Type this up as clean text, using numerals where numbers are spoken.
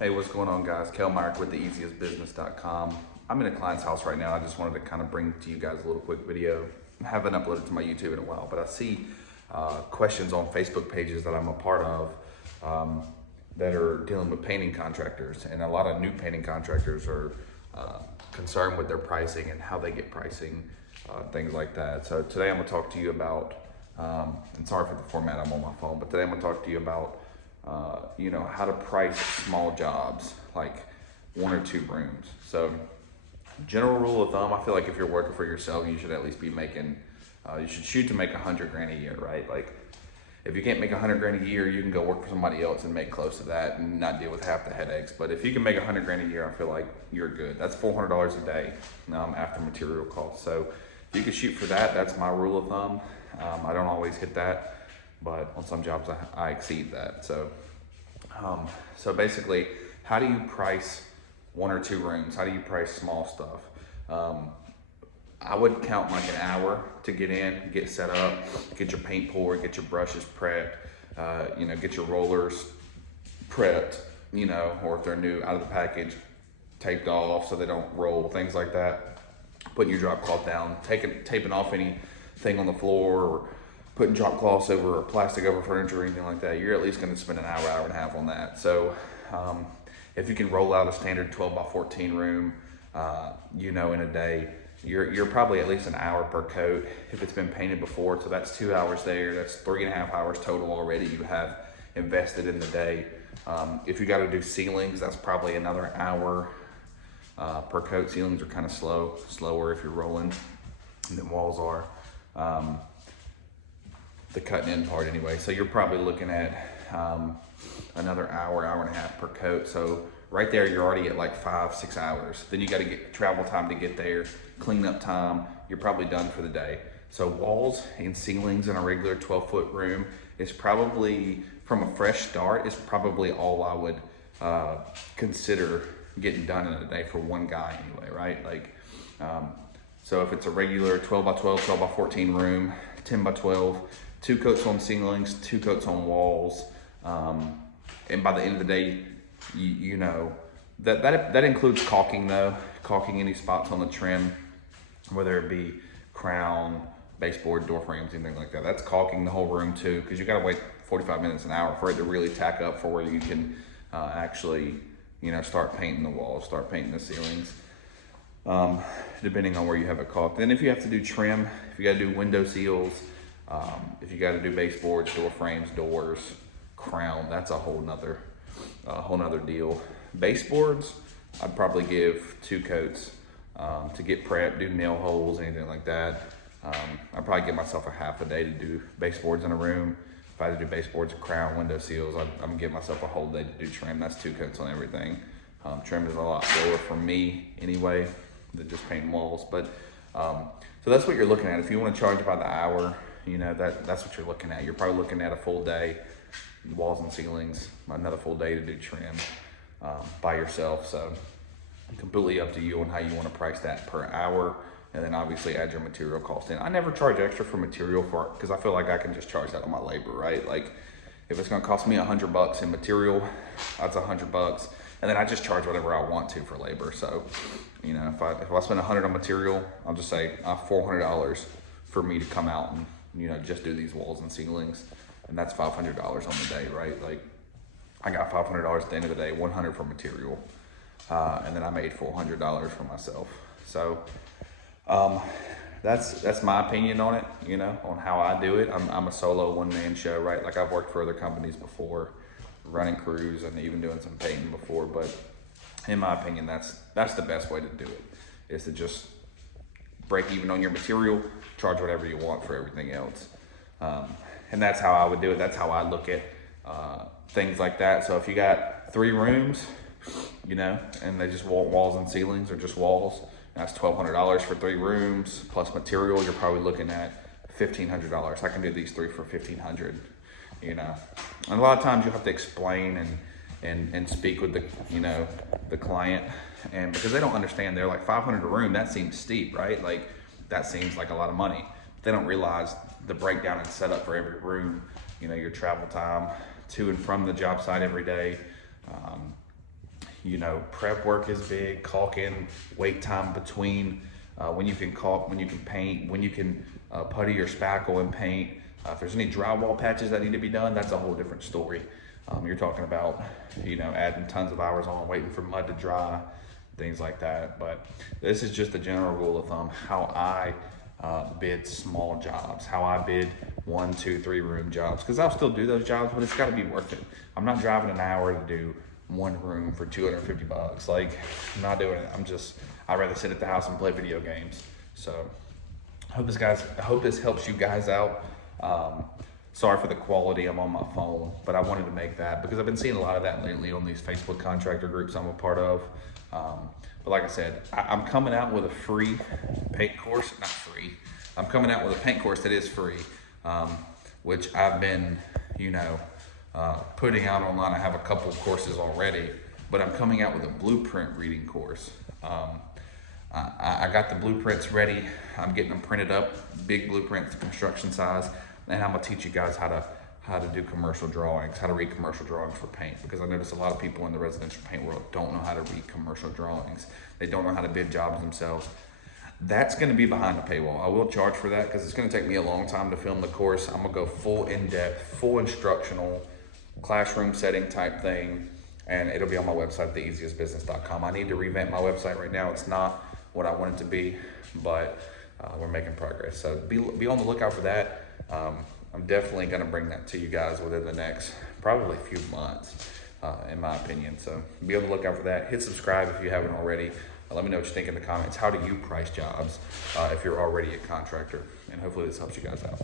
Hey, what's going on, guys? Kel Myrick with theeasiestbusiness.com. I'm in a client's house right now. I just wanted to kind of bring to you guys a little quick video. I haven't uploaded to my YouTube in a while, but I see questions on Facebook pages that I'm a part of that are dealing with painting contractors, and a lot of new painting contractors are concerned with their pricing and how they get pricing, things like that. So today I'm gonna talk to you about, and sorry for the format, I'm on my phone, but today I'm gonna talk to you about how to price small jobs, like 1 or 2 rooms. So general rule of thumb, I feel like if you're working for yourself, you should at least be making, you should shoot to make 100 grand a year, right? Like if you can't make 100 grand a year, you can go work for somebody else and make close to that and not deal with half the headaches. But if you can make 100 grand a year, I feel like you're good. That's $400 a day after material costs. So if you can shoot for that, that's my rule of thumb. I don't always hit that, but on some jobs I exceed that. So basically, how do you price 1 or 2 rooms? How do you price small stuff? I would count like an hour to get in, get set up, get your paint poured, get your brushes prepped, get your rollers prepped, or if they're new out of the package, taped off so they don't roll, things like that. Putting your drop cloth down, taping off anything on the floor, or putting drop cloths over or plastic over furniture or anything like that. You're at least going to spend an hour, hour and a half on that. So if you can roll out a standard 12 by 14 room, in a day, you're probably at least an hour per coat if it's been painted before. So that's 2 hours there. That's 3.5 hours total already you have invested in the day. If you got to do ceilings, that's probably another hour per coat. Ceilings are kind of slower if you're rolling than walls are. The cutting in part anyway. So you're probably looking at another hour, hour and a half per coat. So right there, you're already at like 5-6 hours. Then you got to get travel time to get there, clean up time. You're probably done for the day. So walls and ceilings in a regular 12-foot room is probably, from a fresh start, is probably all I would consider getting done in a day for one guy anyway, right? So if it's a regular 12 by 12, 12 by 14 room, 10 by 12, 2 coats on ceilings, 2 coats on walls, and by the end of the day, that includes caulking though, caulking any spots on the trim, whether it be crown, baseboard, door frames, anything like that. That's caulking the whole room too, because you got to wait 45 minutes, an hour for it to really tack up for where you can actually, start painting the walls, start painting the ceilings. Depending on where you have it caulked. Then if you have to do trim, if you got to do window seals, if you got to do baseboards, door frames, doors, crown, that's a whole nother deal. Baseboards, I'd probably give 2 coats to get prepped, do nail holes, anything like that. I'd probably give myself a half a day to do baseboards in a room. If I had to do baseboards, crown, window seals, I'm gonna give myself a whole day to do trim. That's 2 coats on everything. Trim is a lot slower for me anyway than just painting walls. But so that's what you're looking at. If you want to charge by the hour, that's what you're looking at. You're probably looking at a full day, walls and ceilings, another full day to do trim by yourself. So completely up to you on how you want to price that per hour, and then obviously add your material cost in. I never charge extra for material because I feel like I can just charge that on my labor, right? Like if it's going to cost me $100 in material, that's $100, and then I just charge whatever I want to for labor. So if I spend $100 on material, I'll just say $400 for me to come out and just do these walls and ceilings, and that's $500 on the day, right? Like I got $500 at the end of the day, $100 for material, and then I made $400 for myself. So that's my opinion on it, on how I do it. I'm a solo one-man show, right? Like I've worked for other companies before, running crews and even doing some painting before, but in my opinion, that's the best way to do it, is to just break even on your material, charge whatever you want for everything else. And that's how I would do it. That's how I look at things like that. So if you got 3 rooms, and they just want walls and ceilings, or just walls, that's $1,200 for 3 rooms plus material. You're probably looking at $1,500. I can do these 3 for $1,500. And a lot of times you have to explain and speak with the client, and because they don't understand, they're like, $500 a room, that seems steep, right? Like that seems like a lot of money. They don't realize the breakdown and setup for every room, your travel time to and from the job site every day, You know, prep work is big, caulking, wait time between when you can caulk, when you can paint, when you can putty or spackle and paint. If there's any drywall patches that need to be done, that's a whole different story. You're talking about, you know, adding tons of hours on, waiting for mud to dry, things like that. But this is just a general rule of thumb, how I bid small jobs, how I bid 1, 2, 3 room jobs, because I'll still do those jobs, but it's got to be worth it. I'm not driving an hour to do 1 room for $250. Like, I'm not doing it. I'd rather sit at the house and play video games. So I hope this helps you guys out. Sorry for the quality, I'm on my phone, but I wanted to make that because I've been seeing a lot of that lately on these Facebook contractor groups I'm a part of. But like I said, I'm coming out with a free paint course, not free. I'm coming out with a paint course that is free, which I've been, you know, putting out online. I have a couple of courses already, but I'm coming out with a blueprint reading course. I got the blueprints ready. I'm getting them printed up, big blueprints, construction size, and I'm gonna teach you guys how to do commercial drawings, how to read commercial drawings for paint, because I notice a lot of people in the residential paint world don't know how to read commercial drawings. They don't know how to bid jobs themselves. That's gonna be behind the paywall. I will charge for that because it's gonna take me a long time to film the course. I'm gonna go full in-depth, full instructional, classroom setting type thing, and it'll be on my website, theeasiestbusiness.com. I need to revamp my website right now. It's not what I want it to be, but we're making progress. So be on the lookout for that. I'm definitely gonna bring that to you guys within the next probably few months, in my opinion. So be on the lookout for that. Hit subscribe if you haven't already. Let me know what you think in the comments. How do you price jobs if you're already a contractor? And hopefully this helps you guys out.